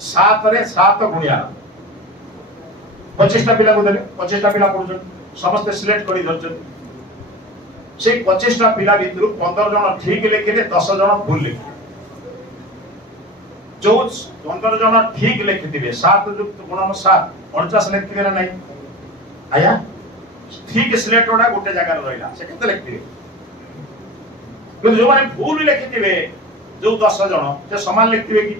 सात रे सात गुणिया 25टा पिला को देले 25टा पिला पढुछन समस्त सिलेक्ट करी धरछन से 25टा पिला भितरु 15 जन ठीक लिखिले 10 जन भूल लिखिले जो 15 जन ठीक लिखिथिबे 7 युक्त गुणन 7 49 लिखिथिबे ना नहीं आया ठीक सिलेक्ट होडा गोटे जगह रहिला से केते लिखिथिबे जो माने भूल लिखिथिबे जो 10 जन से समान लिखिथिबे कि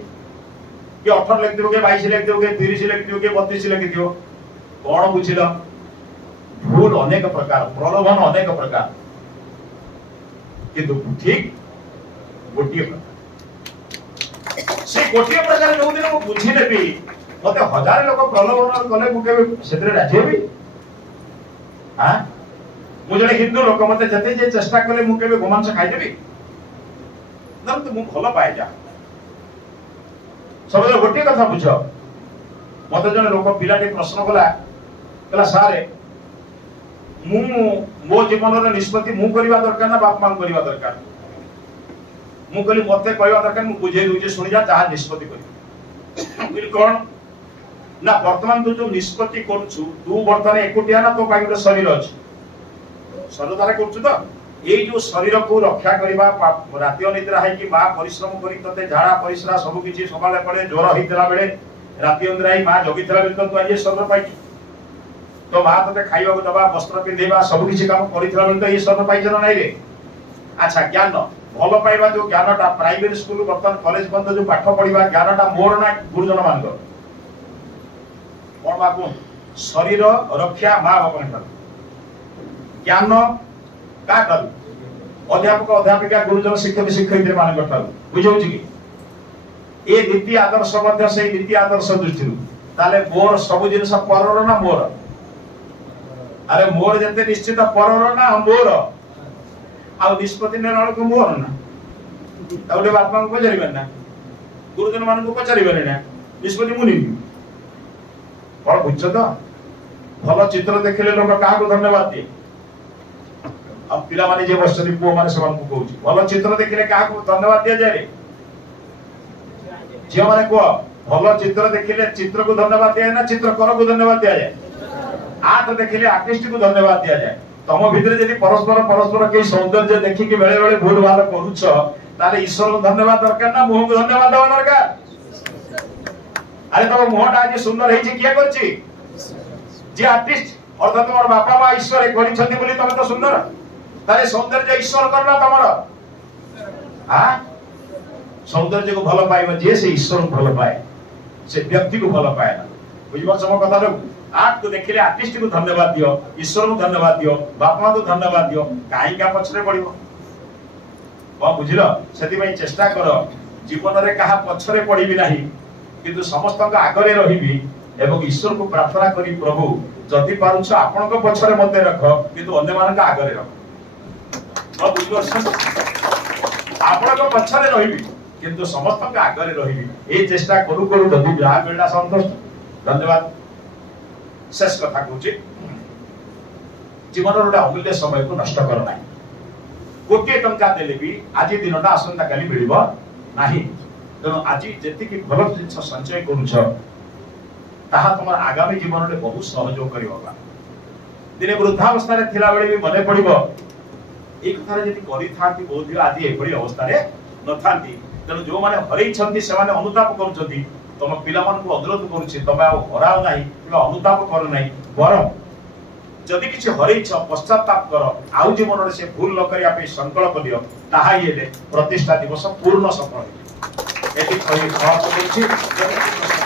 18 लिखिथिबो के 22 लिखिथिबो के 30 लिखिथिबो के 32 लिखिथिबो कोन बुझिल भूल अनेक प्रकार प्रलोभन अनेक प्रकार किंतु ठीक गोटिए प्रकार से गोटिए प्रकार जो दिन को बुझी नेबी मते हजार लोक प्रलोभन कले मु के सेतरे राजी हेबी हां मु जने हिंदू लोक मते जते जे चेष्टा कले मु के गोमांस खाइ देबी न तो मु भलो पाए जा सब गोटिए कथा बुझ मते जने लोक पिलाटी प्रश्न कला सारे मु मो जीवन रे निष्पत्ति मु करबा दरकार ना बाप मां करबा दरकार मु कहली मते कहबा दरकार मु बुझे रुजे सुनि जा जहा निष्पत्ति करी बिल कोन ना वर्तमान तू जो निष्पत्ति करछु तू वर्तमान एकुटिया ना तो पाइबे शरीर अछि शरीर द्वारा करछु तो एई जो शरीर को रक्षा करबा राति अनिद्रा है कि मां परिश्रम करी तते झाड़ा परिश्रा सब किछि सकाळे पड़े ज्वर होइतला बेले राति अनिद्रा ही मां जगितला बेले तो आज शरीर पाइ तो मां तते खाइबा को दबा वस्त्र पिंधेबा सब किछि काम करितला बेले तो ये शरीर पाइ जन नै रे अच्छा ज्ञान भलो पाइबा जो ज्ञानटा प्राइमरी स्कूल वर्तमान कॉलेज बंद जो पाठ पढिबा ज्ञानटा मोर ना गुरुजन मानकर कोन बाकू शरीर रक्षा मां बाप ने ज्ञान का करू अध्यापक अध्यापिका गुरुजन शिक्षक शिक्षयित्री मान करतालु बुझौ छी कि ए नीति आदर्श मध्य से नीति आदर्श दृष्टि ताले मोर सब जिनिस परर ना मोर अरे मोर जते निश्चित परर ना मोर आ निष्पत्ति नेला को मोर ना ताउडे बापा को पचारिबे ना गुरुजन मान को पचारिबे ना निष्पत्ति मुनि और बुझछ तो भलो चित्र देखिले लोक काहा को धन्यवाद दे अब पिला माने जे बसती पो माने समान को कहूची भलो चित्र देखिले काहा को धन्यवाद दिया जाय रे जे माने को भलो चित्र देखिले चित्र को धन्यवाद दिया ना चित्रकर को धन्यवाद दिया जाय आर्ट देखिले आर्टिस्ट को धन्यवाद दिया जाय तम भितरे यदि परस्पर के सौंदर्य देखि कि बेले बेले भूल भाल करूछ ताले ईश्वर को धन्यवाद दरकार ना मुह को धन्यवाद देवा दरकार अरे तब मुहटा आज सुंदर है किया करछि जे आर्टिस्ट अर्थात तमर बापा मा ईश्वर करि छथि बोली तमे तो सुंदर तारे सौंदर्य ईश्वर करना तमर हां सौंदर्य को भलो पाइबा जे से ईश्वर को भलो पाए से व्यक्ति को भलो पाए ना बुझिबो सम कथा रे आर्ट को देखिले आर्टिस्ट को धन्यवाद दियो ईश्वर को धन्यवाद दियो बापा को धन्यवाद दियो काई का पछरे पड़िबो बा बुझिलो सेति भाई चेष्टा करो जीवन रे कहा पछरे पड़िबी नाही किंतु समस्त आगरे रहिबी एवं ईश्वर को प्रार्थना करी प्रभु जदि पारुछ आपन को पछरे मते रख किंतु अन्य मान का आगरे रख बा बुझिलो आपन को पछरे रहिबी किंतु समस्त का आगरे रहिबी ए चेष्टा करू करू जदि जहा मिलला संतोष धन्यवाद शेष कथा कहूची जीवन रो अमूल्य समय को नष्ट कर नाही गोटे टंका देले भी आज दिनटा आसंता काली मिलिबो नाही तेणु आज जेति की भल जिनिस संचय करूछ ताहा तुम आगामी जीवन रे बहुत सहयोग करिवो दिने वृद्धावस्था रे थिला बेले भी मने पड़िबो ए कथा रे जति करि थांती बहुत आज एपड़ी अवस्था रे न थांती तेणु जो माने हरई छंती से माने अनुताप करूछंती तुम पिला मान को अनुरोध करूछि तबे आ हराओ नाही कि अनुताप करो नाही बरम जदि किछि हरई छ पश्चाताप करो आउ जीवन रे से भूल न करिया पे संकल्प दियो ताहा येले प्रतिष्ठा दिवस पूर्ण सफल एति कहि कहत अछि।